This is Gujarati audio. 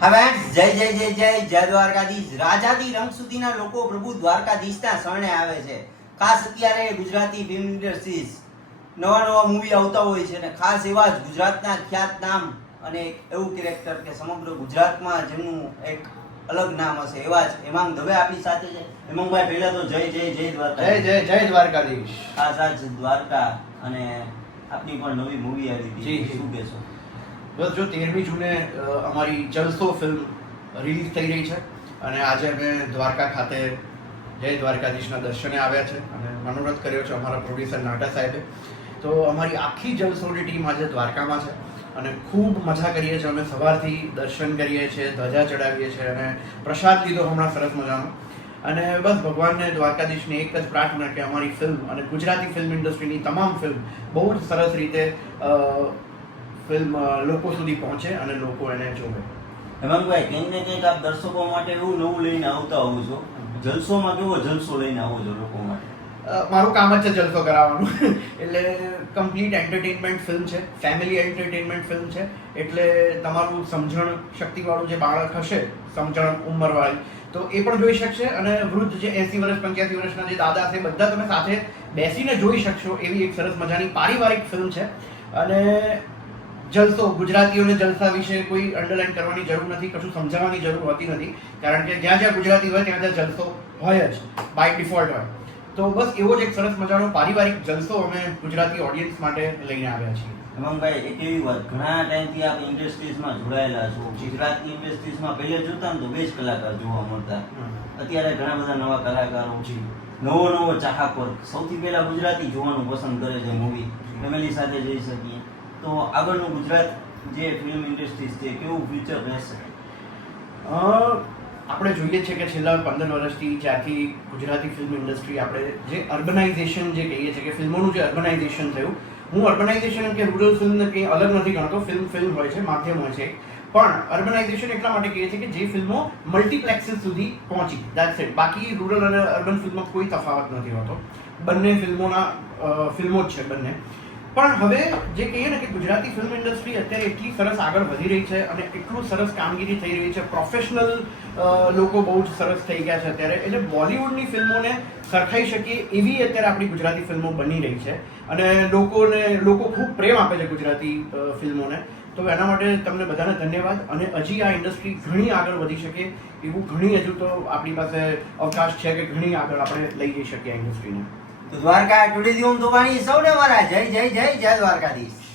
હવે જય જય જય જય જય દ્વારકાધીશ. રાજાથી રંગ સુધીના લોકો પ્રભુ દ્વારકાધીશના શરણે આવે છે. ખાસ અત્યારે ગુજરાતી ફિલ્મ ઇન્ડસ્ટ્રીઝ નવા મૂવી આવતા હોય છે અને ખાસ એવા જ ગુજરાતના ખ્યાત નામ અને એવું કેરેક્ટર કે સમગ્ર ગુજરાતમાં જેમનું એક અલગ નામ હશે એવા જ હેમાંગ દવે આપણી સાથે છે. હેમાંગભાઈ, પહેલા તો જય જય જય દ્વારકા. જય દ્વારકાધીશ. ખાસ આજ દ્વારકા અને આપની પણ નવી મૂવી આવી હતી, શું કહેશો? બસ જો 13મી જૂને અમારી જલસો ફિલ્મ રિલીઝ થઈ રહી છે અને આજે અમે દ્વારકા ખાતે જય દ્વારકાધીશના દર્શને આવ્યા છે અને મનોરથ કર્યો છે અમારા પ્રોડ્યુસર નાટા સાહેબે. તો અમારી આખી જલસોની ટીમ આજે દ્વારકામાં છે અને ખૂબ મજા કરીએ છીએ. અમે સવારથી દર્શન કરીએ છીએ, ધજા ચડાવીએ છીએ અને પ્રસાદ લીધો હમણાં સરસ મજાનો. અને બસ ભગવાનને દ્વારકાધીશની એક જ પ્રાર્થના કે અમારી ફિલ્મ અને ગુજરાતી ફિલ્મ ઇન્ડસ્ટ્રીની તમામ ફિલ્મ બહુ જ સરસ રીતે ફિલ્મ લોકો સુધી પહોંચે અને લોકો એને જોવે. હેમાંગભાઈ, કંઈક ને કંઈક આપ દર્શકો માટે એવું નવું લઈને આવતા હોવ છો. જલસોમાં કેવો જલસો લઈને આવો છો લોકો માટે? મારું કામ જ છે જલસો કરાવવાનું. એટલે કમ્પ્લીટ એન્ટરટેનમેન્ટ ફિલ્મ છે, ફેમિલી એન્ટરટેનમેન્ટ ફિલ્મ છે. એટલે તમારું સમજણ શક્તિવાળું જે બાળક હશે, સમજણ ઉંમરવાળી, તો એ પણ જોઈ શકશે અને વૃદ્ધ જે 80 વર્ષ 85 વર્ષના જે દાદા છે બધા તમે સાથે બેસીને જોઈ શકશો એવી એક સરસ મજાની પારિવારિક ફિલ્મ છે. અને જલસો, ગુજરાતીઓને જલસા વિશે કોઈ અંડરલાઈન કરવાની જરૂર નથી, કશું સમજાવવાની જરૂર હોતી નથી, કારણ કે જ્યાં જ્યાં ગુજરાતી હોય ત્યાં જ્યાં જલસો હોય જ, બાય ડિફોલ્ટ હોય. તો બસ એવો જ એક સરસ મજાનો પારિવારિક જલસો અમે ગુજરાતી ઓડિયન્સ માટે લઈને આવ્યા છીએ. હેમાંગભાઈ, એક એવી વાત, ઘણા ટાઈમથી આપ ઇન્ડસ્ટ્રીઝમાં જોડાયેલા છો. ગુજરાતી ઇન્ડસ્ટ્રીઝમાં પહેલે જોતા ને તો બે જ કલાકાર જોવા મળતા. અત્યારે ઘણા બધા નવા કલાકારો છે, નવો ચાહકો સૌથી પહેલા ગુજરાતી જોવાનું પસંદ કરે છે. મૂવી ફેમિલી સાથે જઈ શકીએ તો આગળનું ગુજરાત જે ફિલ્મ ઇન્ડસ્ટ્રીઝ છે કેવું ફ્યુચર રહેશે? આપણે જોઈએ છીએ કે છેલ્લા 15 વર્ષથી જ્યારથી ગુજરાતી ફિલ્મ ઇન્ડસ્ટ્રી, આપણે જે અર્બનાઇઝેશન જે કહીએ છીએ કે ફિલ્મોનું જે અર્બનાઇઝેશન થયું, હું અર્બનાઇઝેશન કે રૂરલ ફિલ્મને કંઈ અલગ નથી ગણતો. ફિલ્મ હોય છે, માધ્યમ હોય છે, પણ અર્બનાઇઝેશન એટલા માટે કહીએ છીએ કે જે ફિલ્મો મલ્ટીપ્લેક્સીસ સુધી પહોંચી, દેટ્સ ઇટ. બાકી રૂરલ અને અર્બન ફિલ્મમાં કોઈ તફાવત નથી હોતો. બંને ફિલ્મો જ છે બંને. પણ હવે જે કહીએ ને કે ગુજરાતી ફિલ્મ ઇન્ડસ્ટ્રી અત્યારે એટલી સરસ આગળ વધી રહી છે અને એટલું સરસ કામગીરી થઈ રહી છે, પ્રોફેશનલ લોકો બહુ જ સરસ થઈ ગયા છે અત્યારે, એટલે બોલિવૂડની ફિલ્મોને સરખાઈ શકીએ એવી અત્યારે આપણી ગુજરાતી ફિલ્મો બની રહી છે અને લોકો ખૂબ પ્રેમ આપે છે ગુજરાતી ફિલ્મોને. તો એના માટે તમને બધાને ધન્યવાદ. અને હજી આ ઇન્ડસ્ટ્રી ઘણી આગળ વધી શકે એવું ઘણી હજુ તો આપણી પાસે અવકાશ છે કે ઘણી આગળ આપણે લઈ જઈ શકીએ આ ઇન્ડસ્ટ્રીને. તો દ્વારકા ટુડી દીવમ તો વાણી સૌને મારા જય જય જય જય દ્વારકાધીશ.